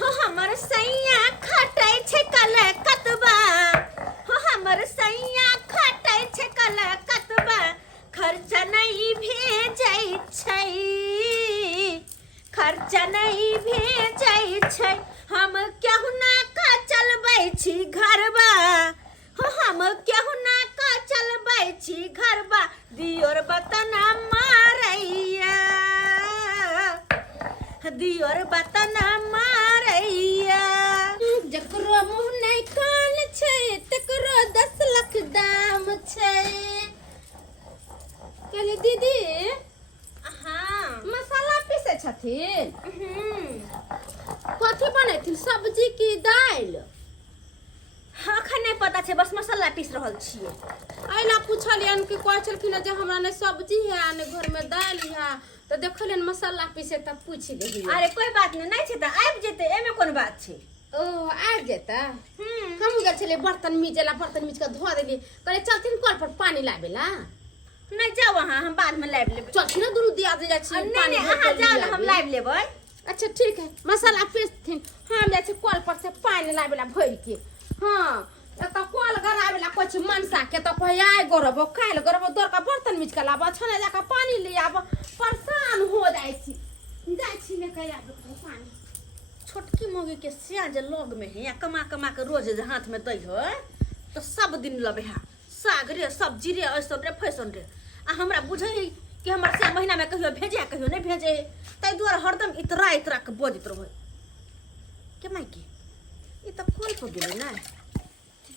हो हमर सैया खटै छै कल कतबा हो हमर सैया खटै छै कल कतबा खर्चा नहीं भेजै छै खर्चा नहीं भेजै छै हम केहुना का चलबै छी घरबा हो हम केहुना का चलबै छी घरबा दियोर बतना मारैया दियोर बतना मारैया जकरो मुँह नहीं कान छै तकरो 10 लाख दाम छै। कहले दीदी हाँ मसाला पीसे छथिन कथी बनेथिन सब्जी की दाल? हाँ अखन नहीं पता छै बस मसाला पीस रहल छियै। अइला पूछलियन कि कहै छलखिन जे हमरा ने सब्जी है ने घर में दाल है तो देखलियन मसाला पीसे तब पूछ लेही। अरे कोई बात नहीं छै त आबि जेतै एमे कोन बात छै। ओ आ जेता हम गेल छले बर्तन मिजेला बर्तन मिज के धो देली कहले चलथिन कल पर पानी लाबेला। नहीं जाओ वहाँ हम बाद में लाइव लेबै। चलथिन ना दुनु दिया दे जाइ छी नहीं अहाँ जाओ ना हम लाइव लेबै। अच्छा ठीक है मसाला पीसथिन हम जाइ छी कल पर से पानी लाबेला भर के। हाँ एक कल गराबेला कुछ मनसा के तो कह आइ गरब काल गरब दर का बर्तन मिज के लाब छने जाके पानी ले आब परेशान हो जाइ छी ले के आब पानी। छोटकी मौगी के सिया जे लग में है कमा कमा के रोज जे हाथ में दै है तो सब दिन लबे है साग रे सब्जी रे ऐसन रे फैसन रे आ हमरा बुझे कि हमर से महीना में कहियो भेजे कहियो नहीं भेजे तै दुआरे हरदम इतरा इतरा के बजत रहे के माई के ई त कल पर गेलै ना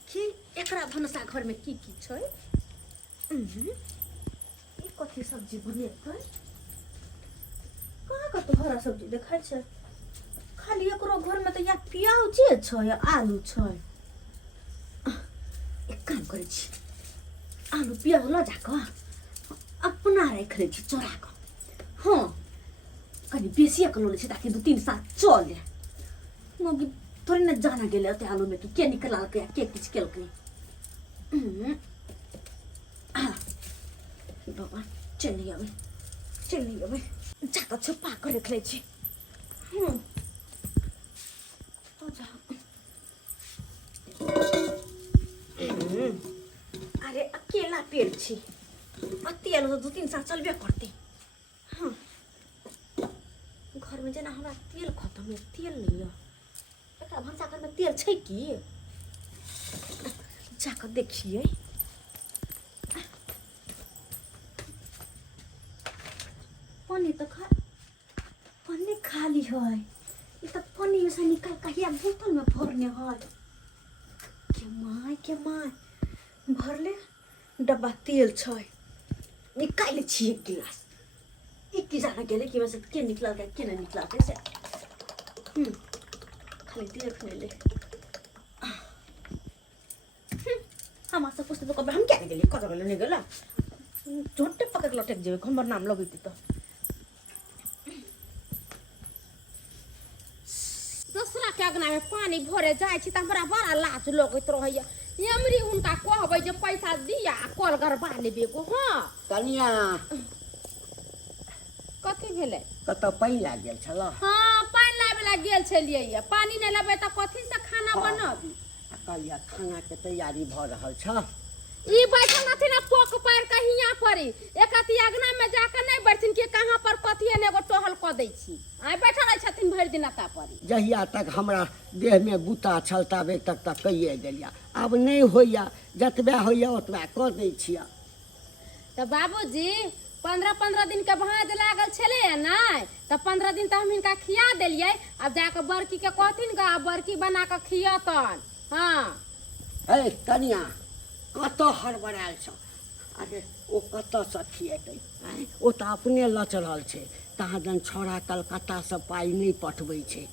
कि एकरा भनसा घर में की छै। ई कथी सब्जी बनेतै कहाँ कतो हरा सब्जी देखाइ छै खाली एकरो घर में तो या प्याज छै या आलू छै। एक काम करे छी आलू प्याज ल जाके अपना राख ले छी चोरा के। हाँ कनी बेसी के लो ले छी ताकि 2-3 साल चले मौगी थोड़ी ना जाना गेले ओते आलू में कि के निकला के के किछ केलकै। बाबा चली आवे जाके छुपा के रख ले छी। अरे अकेला पेड़ छी तेल तो 2-3 साल चलबे करते। हाँ घर में जेना हमरा तेल खत्म है तेल नहीं है एकरा भंसा घर में तेल छै की जाकर देखिए। पानी तो पानी खाली है ये तो पानी में से निकाल कहिया बोतल में भरने है के माय भरले डब्बा तेल छै निकाल छी एक गिलास एक की जाना गेले कि वैसे के निकला के नहीं निकला कैसे खाली देख ले हम सब कुछ तो कब हम क्या गेले कत गेले नहीं गेला झोटे पकड़ लटक जेबे हमर नाम लगैती तो दूसरा के अगना में पानी भरे जाय छी त हमरा बड़ा लाज लगैत रहैया एमरी उनका कहबै जे पैसा दिया कल गरबा लेबे को। हाँ कनिया कथी भेलै कतौ पानी लाग गेल छल। हाँ पानी लाबेला गेल छलियै पानी नहीं लेबै त कथी से खाना बनबी। कहलिया खाना के तैयारी भ रहल छ ई बैठल नथिन पोक पार कहिया परी एकती अगना में जाके नहीं बैठथिन कि कहां पर कथी ने एगो टहल क दै छी आ बैठल छथिन भरि दिन अता परी। जहिया तक हमरा देह में बूता छल ताबे तक कइए गेलिया अब नहीं होइया जतबे होइया ओतबे क दै छिया। तो बाबूजी 15-15 दिन के भांज लागल छले नहीं तो 15 दिन तो हम इनका खिया देलिए अब जाके बरकी के कहथिन गा बरकी बना के खियतन। हाँ हे कनिया कत हड़बड़ायल छ अरे ओ कत से खिएतै ओ तो अपने लचरल छै तहाँ जन छोड़ा कलकत्ता से पाई नहीं पठबै छै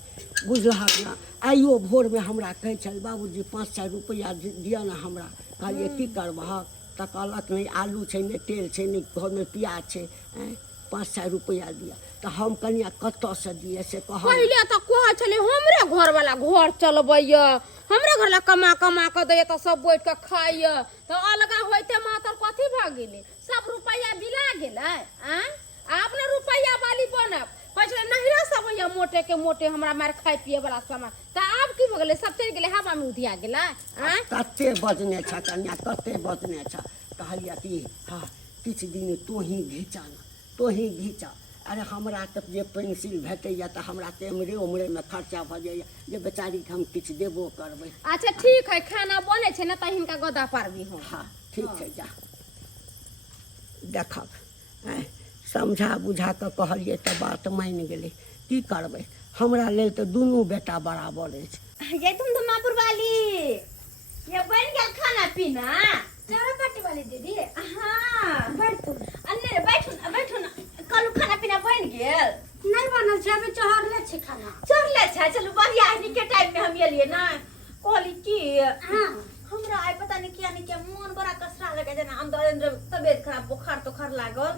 बुझलहक ना। आइयो भोर में हमरा कहै छल बाबूजी 5-4 रुपया दिअ ना हमरा कहलिए की करबहक तो कहलक नहीं आलू छै नहीं तेल छै नहीं घर में प्याज छै 5-4 रुपया दिया तो हम कनिया कत से दिए से कह पहले तो कह चले हमरे घर वाला घर चलबैया हमरे घर ला कमा कमा के दे तो सब बैठ के खाइए तो अलगा होते मातर कथी भ गेले सब रुपया बिला गेलै आ अपने रुपया वाली बनब कहै छलै नहिरा सब या मोटे के मोटे हमरा मार खाइ पिए वाला सामान त आब की भ गेलै सब चलि गेलै हवा में उधिया गेलै हैं कते बजने छ कन्या कते बजने छ कहलिया कि हाँ किछु दिन तू ही घिचा न तू ही घिचा अरे हमरा तऽ जे पेंसिल भेटैया तऽ हमरा तऽ एमरे उमरेमे खर्चा भऽ जाइए जे बेचारीके हम किछु देबो करबै। अच्छा ठीक है खाना बने छै ने त हिनका गदा पारबी हम। हाँ ठीक छै जा देखब समझा बुझा कऽ कहलियै तऽ बात मानि गेलै की करबै हमरा लेल तऽ दुनू बेटा बराबर अछि। ये तुम धमापुर वाली ये बन गया खाना पीना चारा पार्टी वाली दीदी। हाँ बैठो अन्ने बैठो ना कल खाना पीना बन गेल नहीं बनल छै अभी चढ़ले छै खाना। चढ़ले छै चलू बढ़िया है के टाइम में हम एलिए ना कहली की हाँ हमरा आइ पता नहीं क्या मन बड़ा कसरा लगे जना अंदर तबियत खराब बुखार तोखार लागल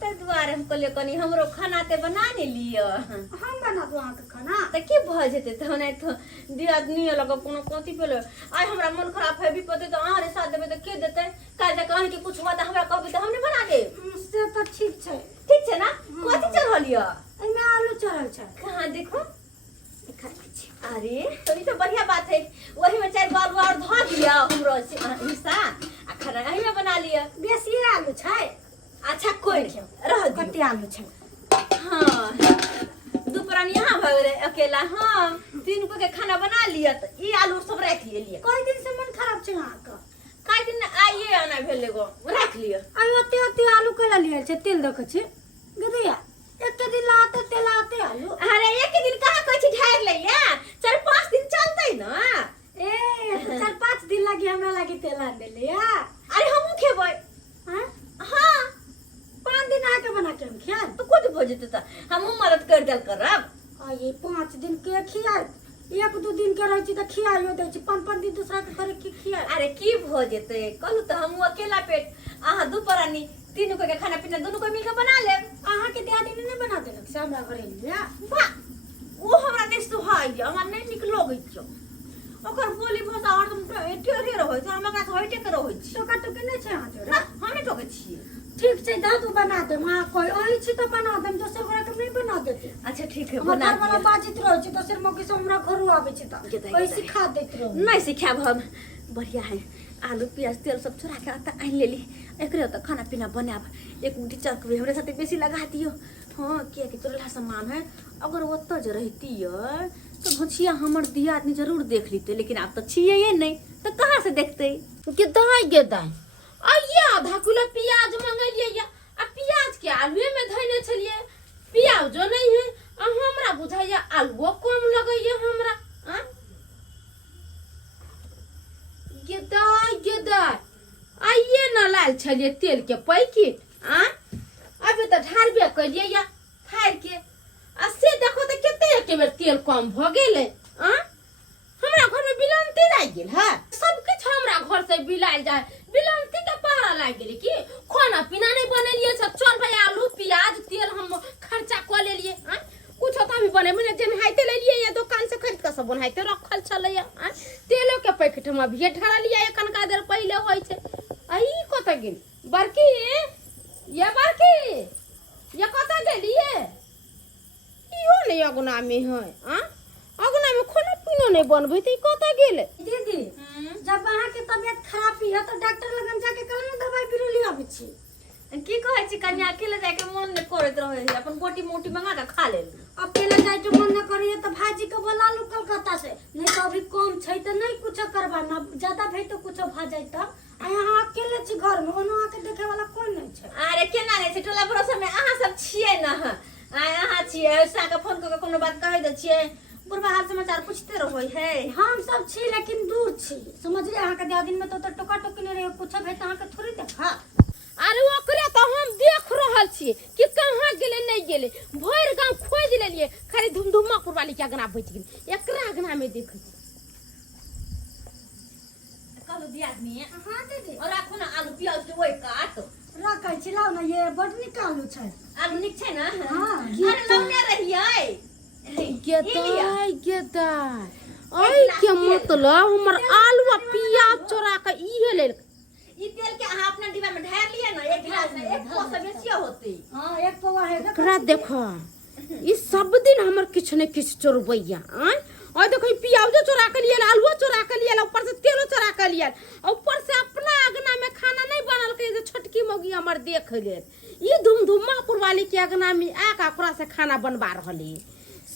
ताहि दुआरे हम कहलिए कनी हमरो खाना ते बना ने लियो हम बना दो अहाँ के खाना त की भ जेते त नहीं तो दियादनी लग कोनो कथि पेले आइ हमरा मन खराब है विपत्ति तो अहाँ रे साथ देबे त के देते काल जा कहीं के कुछ हुआ त हमरा कहबे त हमने बना दे से तो ठीक छै। ठीक छै ना कथि चढ़लियो एमे आलू चढ़ल छै कहां देखो दिखा दै छी। अरे तो ये तो बढ़िया बात है वही में चार बाल और धो दिया हमरो हिस्सा आ खाना यही में बना लिया बेसी आलू छै। अच्छा कोई नहीं रह दियो कते आलू छै। हाँ दोपहर यहाँ भग रहे अकेला हाँ 3 को के खाना बना लिया तो ये आलू सब रख लिए कई दिन से मन खराब छै अहाँ के कई दिन आइए आना भेले गो रख लियो आई ओते आलू केला लियल छै तेल देख छै गदिया एक दिन लाते तेल आते आलू। अरे एक दिन कहाँ कोई चीज ढार लिया 4-5 दिन चलते ना ए 4-5 दिन लगी हमरा लगी तेल आन देले या अरे हमहू खेबै हां हाँ 5 दिन आके बना के हम खिया तो कुछ हो जेते त हमहू मदद कर देल करब आ ये 5 दिन के खिया 1-2 दिन के रहै छी त खियाइयो दै छी 5-5 दिन दूसरा के करे की खिया। अरे की हो जेते कहलू तो हमहू अकेला पेट आहा दोपहरानी 3 को के खाना पीना दोनों को मिलकर बना लेब अहाँ के दियादी ने नहीं बना देलक से हमरा घरे लिया वाह वो हमरा देश सुहाय हमरा नहीं निक लगै छ ओकर बोली भाषा और तुम टेढ़े रहै छ हमरा का होइटे के रहै छी टोका टोके नहीं छै अहाँ जोरे ना हम नहीं ठोकै छी ठीक छै दादू बना दे मां कोई ओही छी तो बना देम दोसर घरे के नहीं बना देते। अच्छा ठीक है बना बना वाला दिया बाजित रहै छी दोसर मौके से हमरा घरो आबै छै त कोई सिखा दैत रहू नहीं सिखाब हम बढ़िया है आलू प्याज तेल सब चुरा के आता आइन लेली एकरे त खाना पीना बनाब एक मुट्ठी चरकरी हमरे साथे बेसी लगा दियो हां के चुरला सामान है अगर ओत ज रहती है तो भछिया हमर दियादनी जरूर देख लीते लेकिन आप तो छिए नहीं तो कहां से देखते गेदाई आइए आधा किलो प्याज मंगलिए या आ प्याज के आलू में धइने छलिए प्याज जो नहीं है आ हमरा बुझाइया आलूओ कम लगैया हमरा आ गेदाई आइए न लाल छलिए तेल के पैकेट आ अभी तो ढारबे कलिए या फाड़ के आ से देखो तो कते एक बेर तेल कम भ गेले आ हमरा घर में बिलंती लाग गेल है सब कुछ हमरा घर से बिलाल जाए बिलंती के पारा लाग गेल की खाना पीना नहीं बनेलिए सब चल भाई आलू प्याज तेल हम खर्चा कर लेलिए आ कुछ तो भी बने मैंने जन हाइते ले लिए या दुकान से खरीद के सब बनाइते रखल छले या तेलो के पैकेट हम अभी ढारा लिया एकन का देर पहले होय छे आई कत गेल बरकी ये कत गेलिए इहो नहीं अगुना में है आ अगुना में खाना पीना नहीं बनबे त कत गेल दीदी जब अहाँ के तबियत खराब है तो डॉक्टर लगन जाके कहल ना दवाई बिरो ले आबै छी की कहै छी कन्या अकेले जाके मन नहीं करत रहे है अपन गोटी मोटी मंगा के खा ले अकेले जाए के मन न करिए तो भाजी के बोला लू कलकत्ता से नहीं तो अभी कम छै तो नहीं कुछ करबा ना ज्यादा भई तो कुछ भ जाए त आ यहाँ अकेले छी घर में ओनो आके देखे वाला कोई नहीं छै। अरे केना नहीं छै टोला भरोसा में अहाँ सब छिए न अहाँ छिए उसा के फोन करके कोनो बात कह दे छिए बुढ़वा हाल समाचार पूछते रहो है हम सब छी लेकिन दूर छी समझलिए अहाँ के दियादिन में तो टोका टोकी नहीं रहे कुछ भई त अहाँ के थोड़ी देखा अरे ओकरे तो हम देख रहल छी कि कहां गेले नहीं गेले भर गांव खोज लेलिए खाली धुमधुमापुर वाली के गना बच गेल एकरा गना में देख कल दिया आदमी हां दीदी और राखो ना आलू प्याज के वही काट रखै छी लाओ ना ये बड निकालू छै आलू निक छै ना हां अरे लौने रहिए गेदाई आई के मतलब हमर आलू आ प्याज चोरा के इहे ले ई तेल के अहाँ अपना डिब्बा में ढार लिए ना एक गिलास में एक कोसा बेसी होती हां एक पवा है एकरा देखो ई सब दिन हमर किछ ने किछ चोरबैया आय और देखो प्याजो चोरा के लिए आलूओ चोरा के लिए ऊपर से तेलो चोरा के लिए ऊपर से अपना अगना में खाना नहीं बनल के जे छोटकी मौगी हमर देख ले ई धुमधुमापुर वाली के अगना में आका ओकरा से खाना बनवा रहली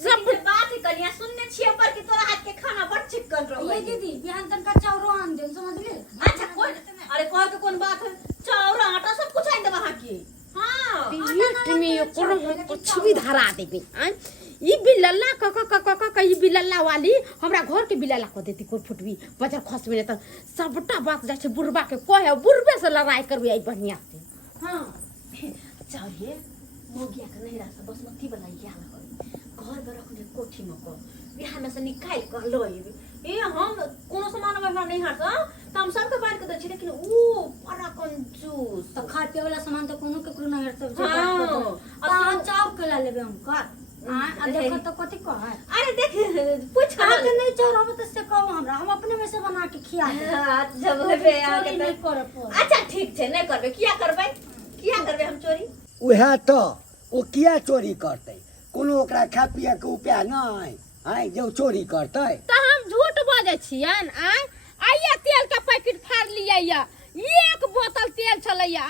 सब बात ही करिया सुनने छिए पर कि तोरा हाथ के खाना बड़ चिकन रहो ये दीदी बिहान तन का चाउरो आन दे समझ ले। अच्छा कोई अरे कह के कौन बात है चाउर आटा सब कुछ आइन देबा की हां पेट में कोनो कुछ भी धरा देबे आय ई बिलल्ला क ई बिलल्ला वाली हमरा घर के बिलल्ला को देती कोई फुटवी बजार खस में त सबटा बात जाय छै बुढ़बा के कहे बुढ़बे से लड़ाई करबे आई बढ़िया से हां चाहिए मोगिया के नहीं रहा बासमती बनाई क्या ना घर में रखने कोठी में को बिहार में से निकाल कर लई ए हम कोनो सामान में नहीं हट त हम सब के बांध के दै छी लेकिन ओ बड़ा कंजूस तो खाए पिए वाला सामान तो कोनो के कोनो हर सब हाँ। अब चाव के ला लेबे हम कर आ देखो तो कथि कह अरे देख पूछ कहा के नहीं चोरब तो से कहो हमरा हम अपने में से बना के खिया दे जब होबे चोरी नहीं करब। अच्छा ठीक छै नहीं करबे किया करबे हम चोरी उहे तो ओ किया चोरी करते कोनो ओकरा खा पिए के उपाय नहीं आय जो चोरी करते त हम झूठ बाजै छियन आय आइया तेल के पैकेट फाड़ लिया या एक बोतल तेल चलैया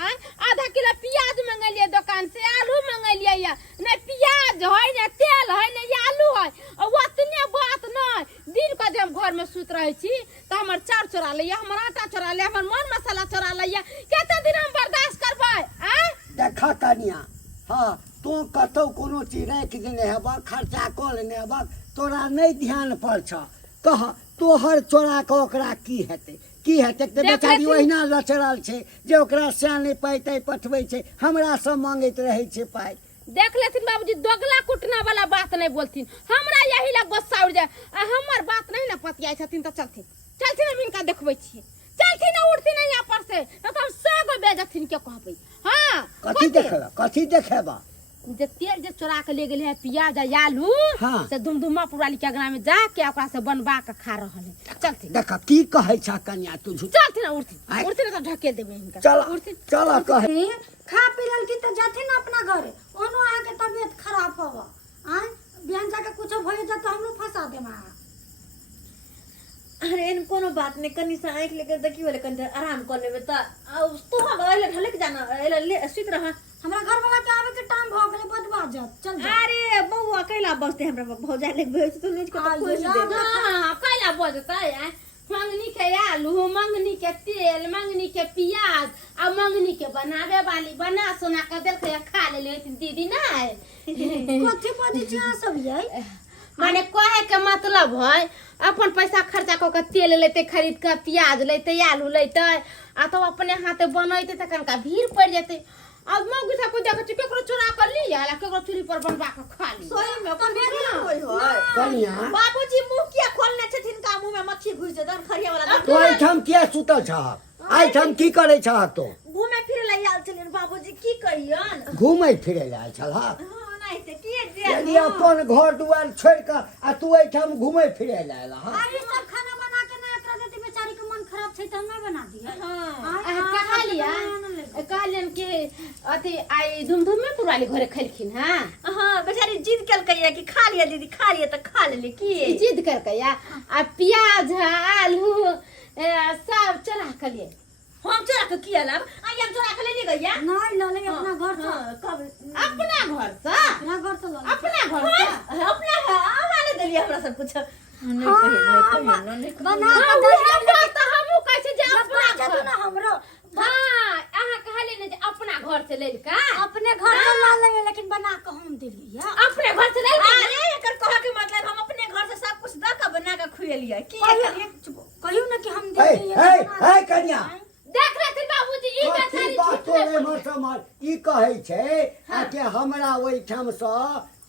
आधा किलो प्याज मंगलिए दुकान से आलू मंगलिए या नहीं प्याज है नहीं तेल है नहीं आलू है और ओतने बात नहीं दिन का जब घर में सुत रहे छी तो हमर चार चोरा लिया हमर आटा चोरा लिया हमर मर मसाला चोरा लिया केते दिन हम बर्दाश्त करबै आ देखा कनिया हाँ तू कतौ कोनो चीज राखि देने हेबा खर्चा कऽ लेने हेबा तोरा नहीं ध्यान पर छ कह तोहर चोरा के ओकरा की हेतै त बेचारी ओहिना लचरल छै जे ओकरा स्याने पाइते पठबै छै हमरा सब मांगैत रहै छै पाइ देख लेथिन बाबूजी दोगला कुटना वाला बात नहीं बोलथिन हमरा यही ला गुस्सा उड़ जाए आ हमर बात नहीं ना पतियाई छथिन त चलथिन हम इनका देखबै छी चलथिन ना उठथिन ना यहाँ पर से त हम सगो बेजथिन के कहबै हां कथी देखेबा जे तेल जे चोरा के ले गेल है प्याज आ आलू हाँ। से दुमदुमा पुराली के अगना में जाके ओकरा से बनवा के खा रहल है चलथिन देख की कहै छ कन्या तू झूठ चलथिन ना उठथिन त ढकेल देबै इनका चल कह खा पी लेल की तो जाथे ना अपना घर ओनो आके तबीयत खराब होवा आ बिहान जाके कुछ भइल जा तो हमरो फंसा देमा। अरे इन कोनो बात नहीं कनी सा आंख लेकर देखी वाले कंधे आराम कर लेबे त तो हम एले ढलक जाना एले ले सुत रहा हमरा घर वाला के आवे के टाइम भ गेले बदवा जा चल जा। अरे बउआ कैला बसते हमरा भौजा लेके भेज तो नहीं को तो खोज दे हां कैला बजतै मंगनी के आलू मंगनी के तेल मंगनी के प्याज आ मंगनी के बनावे वाली बना सोना के देल के खा ले दीदी ना कथि बजै छी सब ये माने कहे के मतलब है अपन पैसा खर्चा क के तेल लेते खरीद के प्याज लेते आलू लेते आ तो अपने हाथे बनैते त कनका भीड़ पड़ जेते अब मौगी सब को देख केकरो चोरा कर लिया ला केकरो चूल्ही पर बनवा के खा ली सोई में कोन ना होय हो कन्या बाबूजी मुंह किया खोलने छथिन का मुंह में मक्खी घुस जे दन खरिया वाला तो एठम किया सुतल छ आइठम की करे छ तो घूमे फिरे ला आयल छलिन बाबूजी की कहियन घूमै फिरे ला आयल छल हां नहीं ते की दे यदि अपन घर दुआर छोड़ के आ तू एठम घूमै फिरे ला आयल हां अरे सब खाना बना के ना एकरा देती बेचारी के मन खराब छै त हम नहीं बना दिए। हां कहा लिया कहलियन के अथी आई धुमधुमे पुराली घरे खलखिन हां हां बेचारी जिद कलकैया कि खा लिया दीदी खा लिया त खा ले की जिद करके या आ प्याज आलू सब चढ़ा के लिए हम चोरा के किया लाब आई हम चोरा के ले गया नहीं ल ले अपना घर से कब अपना घर से अपना घर से ल ले अपना घर से अपना आवाले देलिए हमरा सब कुछ नहीं कहिए नहीं बना हम तो हमहु कहै छै जे अपना के घर ना हमरो हां अहाँ कहले ने जे अपना घर से लेल का अपने घर से ला ले लेकिन बना के हम देलिए अपने घर से लेल अरे एकर कहा के मतलब हम अपने घर से सब कुछ द के बना के खुएलिए की कहियो ना कि हम दे हे दिए हे कन्या देख रहे बाबूजी ई का कथी सारी बात तोरे मसमर ई कहै छै आ के हमरा ओइठम से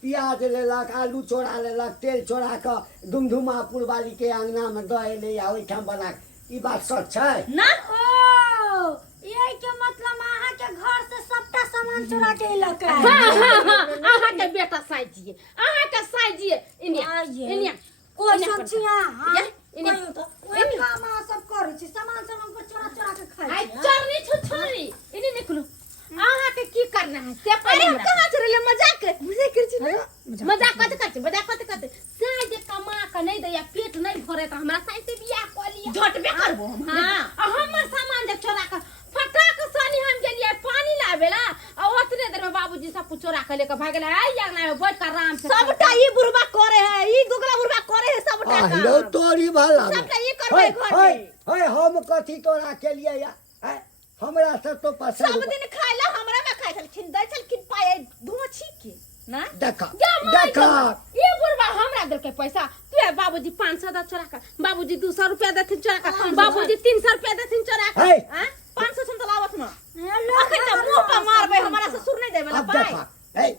प्याज लेलक आलू चोरा लेलक तेल चोरा के धुमधुमापुर वाली के अंगना में दऽ एलै आ ओइठम बना ई बात सच छै ना ओ यही के मतलब अहाँ के घर से सबटा सामान चुरा के लक अहाँ के बेटा साइजिए अहाँ के साइजिए इनिया कोई सोचिया हां इनिया तो ओए काम सब करै छी सामान सब हमको चोरा चोरा के खाइ आई छी चरनी छोरी इने निकलो अहाँ के की करना है से अरे पहले हम हमरा कहाँ चल रहे मजाक कर छी ना मजाक करते साइज कमा के नहीं दैया पेट नहीं भरे त हमरा साइज से बियाह क लिया झटबे करबो हम हां हमर सामान जे चोरा के फटाक सानी हम गेलिए पानी लावेला आ ओतने देर में बाबूजी सब कुछ चोरा के लेके भाग गेले आई अंगना में बैठ के आराम से सबटा ई बुढ़बा करे है ई गुगला बुढ़बा करे है सबटा आहिरो तोरी भला सबटा ई करबे घर में होय हम कथी तोरा के लिए या हैं? हमरा से तो सब पसंद दिन खाइला हमरा में खाइ छलखिन दै छलखिन पाए दुनो छी के ना देखा देखा ये बुढ़बा हमरा दे के पैसा तू बाबूजी 500 दा चोरा के बाबूजी 200 रुपया देथिन चोरा के बाबूजी 300 रुपया देथिन चोरा के है। हां 500 छन त लावत न अखन त मुंह पे मारबे हमरा से सुर नहीं देबे ला अब पाए देखा है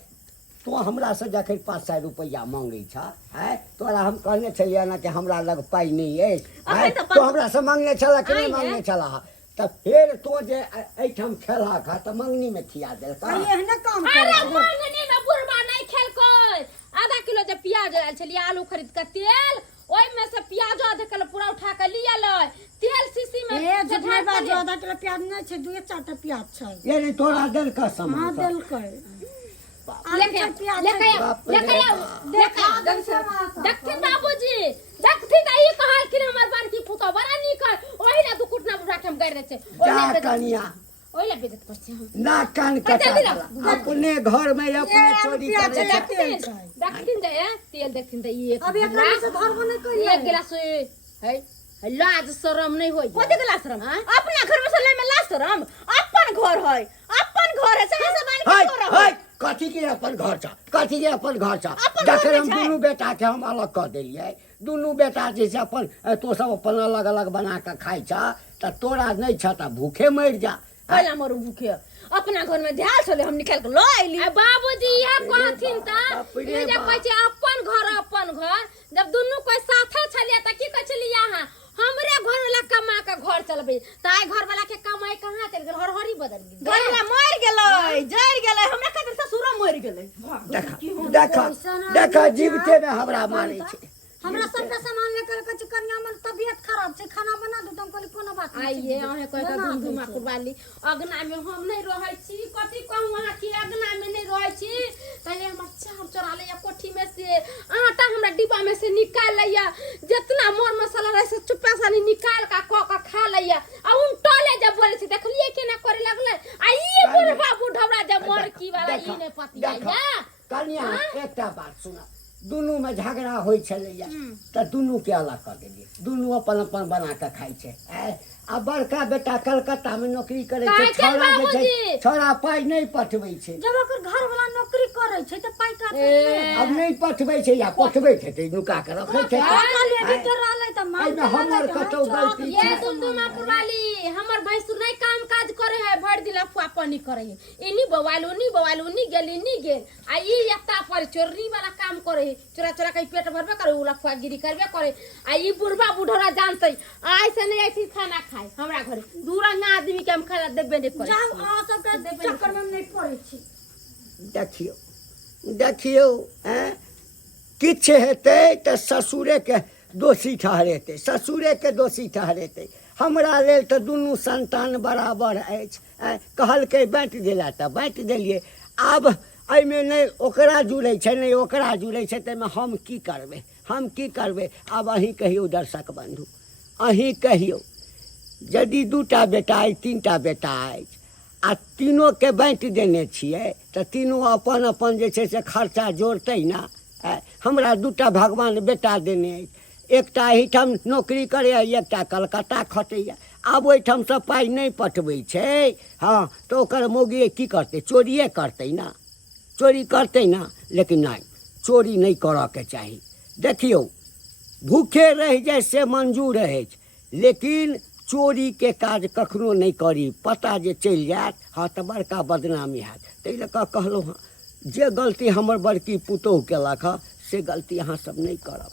तो हमरा से जखन 500 रुपया मांगे छ है तोरा हम कहने छलिए ना कि हमरा लग पाई नहीं है अखन त तो हमरा से मांगने छला कि नहीं आई है। मांगने छला त फिर तो जे एठम खेला खा त मंगनी में खिया देल का एहने काम अरे करे मांगनी में बुढ़बा नहीं खेल कोई आधा किलो जे प्याज आयल छलिए आलू खरीद के तेल ओइ में से प्याज आधा किलो पूरा उठा के लिया ले तेल शीशी में ए झटने बा ज्यादा किलो प्याज नहीं छै 2-4 प्याज छै ये नहीं तोरा देल का हां सामान देल कर देखिन बाबूजी देखिन ई कहल कि हमर बड़की पुतो बड़ा नीक है ओही ना दू कुटना बुढ़ा के हम गड़ दे छै जा कनिया ओही ले बेइज्जत कर छै हम ना कान कटा अपने घर में अपने चोरी करे देखिन दे तेल देखिन दे ई अब एकरा से घर बने करिए एक गिलास है लाज शरम नहीं होई कोते के लाशरम अपना घर में से ले में लाशरम अपन घर है सही से बानी हाय के तोरा हाय कथी के अपन घर छ कथी के अपन घर छ अपन घर जखन हम में छै। दुनू बेटा के हम अलग कर देलिए दुनू बेटा जे छै अपन तो सब अपन अलग अलग बना के खाइ छ त तोरा नहीं छ त भूखे मर जा पहला मरु भूखे अपना घर में ध्यान चले हम निकाल के लो आइली आ बाबूजी यह कहथिन त बाप रे ई जे बाप। कहै छै अपन घर जब दुनू कोई साथे छलिए त की कहै छलिए यहाँ हमरे घर वाला कमा के घर चलबे ताई घर वाला के कमाई कहां चल गेल हरहरी बदल गेल गरला मर गेलै जर गेलै हमरा खातिर ससुर मर गेलै देखा देखा जीवते में हमरा मारे छै हमरा सबका सामान लेकर के कन्या में तबीयत खराब छै खाना बना दो तुम कहली कोनो बात नहीं आइए अहे कोई का धुमा कुरबाली अगना में हम नहीं रहै छी कथि कहूं वहां की अगना में नहीं रहै छी पहले हमर चार चोरा ले कोठी में से आटा हमरा डिब्बा में से निकाल लिया जितना मोर मसाला रहे से चुप्पा सानी निकाल का खा लिया आ उन टोले जब बोले छी देखलिए केना करे लगले आ ई बुढ़बा बुढ़वा जब मर की वाला ई ने पति आइया कन्या एकटा बात सुना दुनू में झगड़ा होइ छलैया त दुनू के अलग कर देलिए दुनू अपन अपन बना के खाइ छै आ बड़का बेटा कलकत्ता में नौकरी करे छै छोरा जे छै छोरा पाई नहीं पठबै छै जब ओकर घर वाला नौकरी करे छै त पाई का अब नहीं पठबै छै या पठबै छै नुका के रखै छै खाली एडिटर रहले त मां एहिमे हमर कतौ गलती ये छै दुमदुमा पुरवाली हमर भैंसुर नहीं काम काज करे है भर दिन अफवा पानी करे है इनी बवाल उनी गेल आ ई एकता पर चोरी वाला काम करे है चोरा चोरा के पेट भरबे करे उला फुआ गिरी करबे करे आ ई बुढ़बा बुढ़रा जानते आई से नहीं ऐसी खाना खाए हमरा घरे दूरंगा आदमी के हम खाना देबे नहीं करे जाओ आ सबके चक्कर में नहीं पड़े छी देखियो किछ हेतै त ससुरे के दोषी ठहरेतै हमरा लेल त दुनू संतान बराबर अछि कहलकै बाँटि देला त बाँटि देलिए आब एहिमे नहीं ओकरा जुड़ै छै नहीं ओकरा जुड़ै छै ताहिमे हम की करबै आब अहीं कहियौ दर्शक बंधु अहीं कहियौ यदि 2टा बेटा अछि 3टा बेटा अछि आ तीनों के बाँटि देने छियै त तीनों अपन अपन जे छै से खर्चा जोड़तै ना हमरा 2टा भगवान बेटा देने अछि एकटा एहिठाम नौकरी करैया एकटा कलकत्ता खटैया आब ओहिठाम से पाइ नहीं पठबै छै हाँ तो ओकर मौगी की करतै चोरिए करतै ना चोरी करतै ना लेकिन नहीं चोरी नहीं करऽ के चाही देखियौ भूखे रह जाए से मंजूर अछि लेकिन चोरी के काज कखनो नहीं करी पता जे चलि जायत हाँ तो बड़का बदनामी हैत ताहि लऽ कऽ कहलहुँ हँ जे गलती हमर बड़की पुतोहु केलक हँ से गलती अहाँ सब नहीं करब